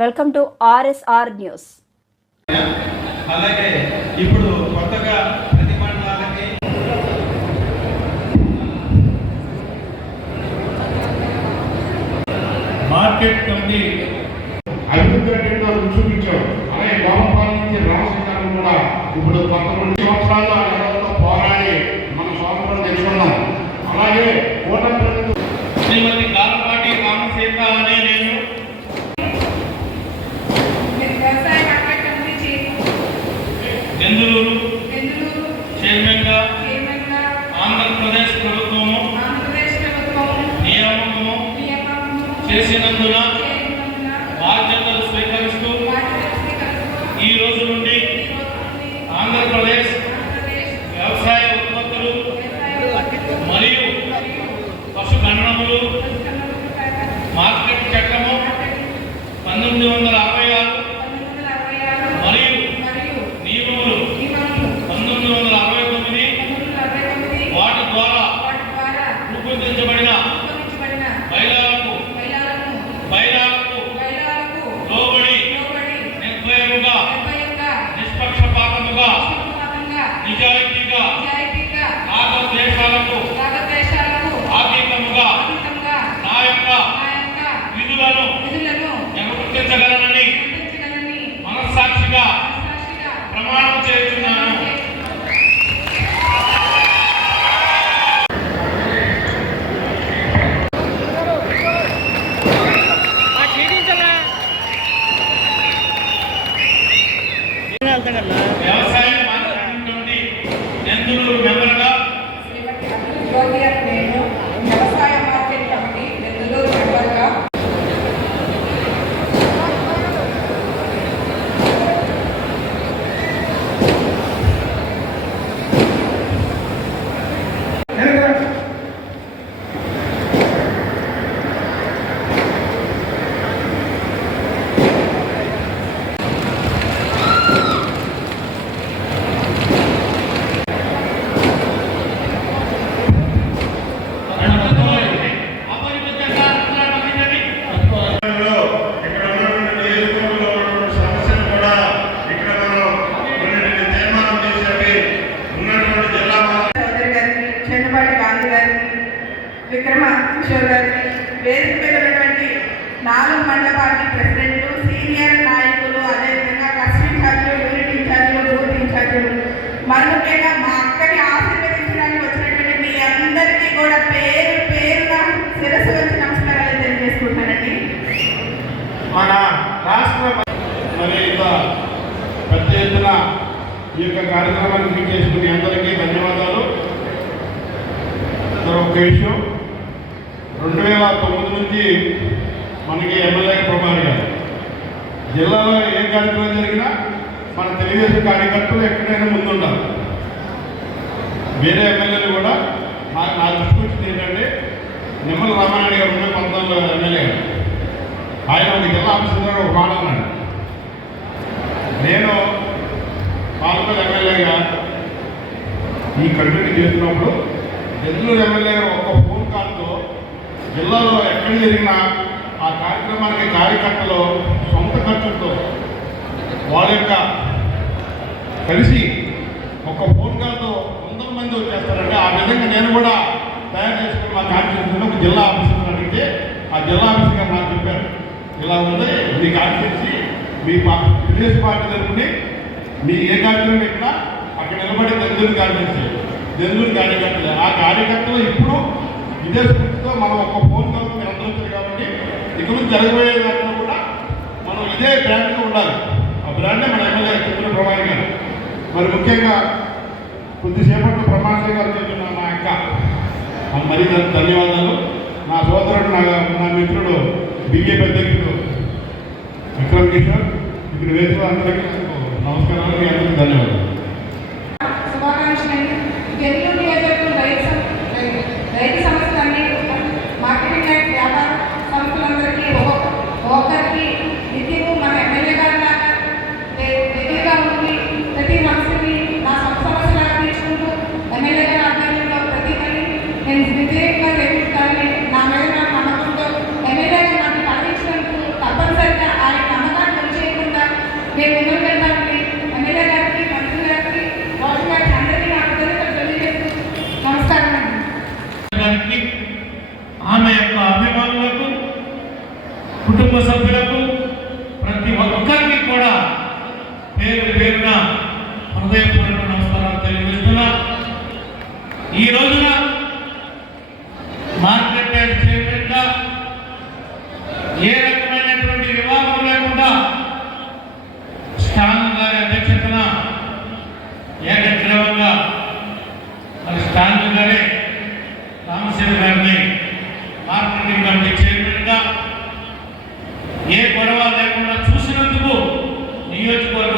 Welcome to RSR news. అలాగే ఇప్పుడు కొత్తగా ప్రతి మండలాలకి మార్కెట్ కమిటీ చూపించాం. అలాగే గోపాల నుంచి రామశంకరం కూడా ఇప్పుడు కొంతమంది సంవత్సరాలు ఆ ఎవరితో పోరాడి మన స్వాతంత్రం తెచ్చుకున్నాం. అలాగే శ్రీమతి బెంగళూరు చైర్మన్గా చైర్మన్గా ఆంధ్రప్రదేశ్ ప్రభుత్వము నియామకము చేసినందున அங்கடல்ல విక్రమ కిషోర్ గారికి వేదిక మీద ఉన్నటువంటి నాలుగు మండల పార్టీ ప్రెసిడెంట్లు సీనియర్ నాయకులు అదేవిధంగా కస్ట్ ఇన్ఛార్జీలు యూనిట్ ఇన్ఛార్జీలు బూత్ ఇన్ఛార్జీలు. మరి ముఖ్యంగా మా అక్కని ఆశీర్వదించడానికి వచ్చినటువంటి మీ అందరికీ కూడా పేరు పేరున శిరస్సు వచ్చి నమస్కారాలు తెలియజేసుకుంటానండి. మన రాష్ట్ర మరి ఇంత పెద్ద ఎత్తున ఈ యొక్క కార్యక్రమాన్ని వీక్షించిన చేసుకునే అందరికీ ధన్యవాదాలు. ఒక విషయం వేల తొమ్మిది నుంచి మనకి ఎమ్మెల్యే ప్రభారి గారు. జిల్లాలో ఏ కార్యక్రమం జరిగినా మన తెలుగుదేశం కార్యకర్తలు ఎక్కడైనా ముందుండాలి. వేరే ఎమ్మెల్యేలు కూడా నా నా దృష్టి వచ్చింది ఏంటంటే నిమ్మల రామారాయణ గారు ఉన్న పంతొమ్మిదిలో ఎమ్మెల్యే గారు. ఆయన ఒక జిల్లా ఆఫీసర్ ఒక మాట అన్నాడు. నేను పాలకొల్లు ఎమ్మెల్యేగా ఈ కంటిన్యూ చేస్తున్నప్పుడు నెల్లూరు ఎమ్మెల్యే గారు ఒక జిల్లాలో ఎక్కడ జరిగినా ఆ కార్యక్రమానికి కార్యకర్తలు సొంత ఖర్చులతో వాళ్ళ యొక్క కలిసి ఒక ఫోన్ కాల్తో వందల మంది వచ్చేస్తారంటే ఆ విధంగా నేను కూడా తయారు చేసుకుని మా కాన్స్టిట్యూన్సీలో ఒక జిల్లా ఆఫీసర్ అడిగితే ఆ జిల్లా ఆఫీసర్ గారు నాకు చెప్పారు ఇలా ఉంది మీ కాన్స్టిట్యూన్సీ మీ పా- తెలుగుదేశం పార్టీ తరఫుని మీ ఏ కార్యక్రమం పెట్టినా అక్కడ నిలబడి దెందులు కాన్స్టిట్యూన్సీ దెందులు కార్యకర్తలు ఆ కార్యకర్తలు ఇప్పుడు ఇదే స్ఫూర్తితో మనం ఒక ఫోన్ కాల్ మీరు అందరూ కాబట్టి ఇక నుంచి జరగబోయే దాంట్లో కూడా మనం ఇదే బ్రాండ్లో ఉండాలి. ఆ బ్రాండే మన ఎమ్మెల్యే చిత్ర ప్రమాణి గారు. మరి ముఖ్యంగా కొద్దిసేపట్లో ప్రమాణి గారు చెప్తున్న మా అక్క మరి ధన్యవాదాలు. నా సోదరుడు నా నా మిత్రుడు బీజేపీ అధ్యక్షుడు విక్రమ్ కిషోర్ ఇక్కడ వేసిన అందరికీ నమస్కారాలు మీ అందరికీ ధన్యవాదాలు. శుభాకాంక్షలు కుటుంబ సభ్యులకు ప్రతి ఒక్కరికి కూడా పేరు పేరున హృదయపూర్వక నమస్కారాలు తెలియజేస్తున్నా. ఈ రోజున నియోజకవర్గం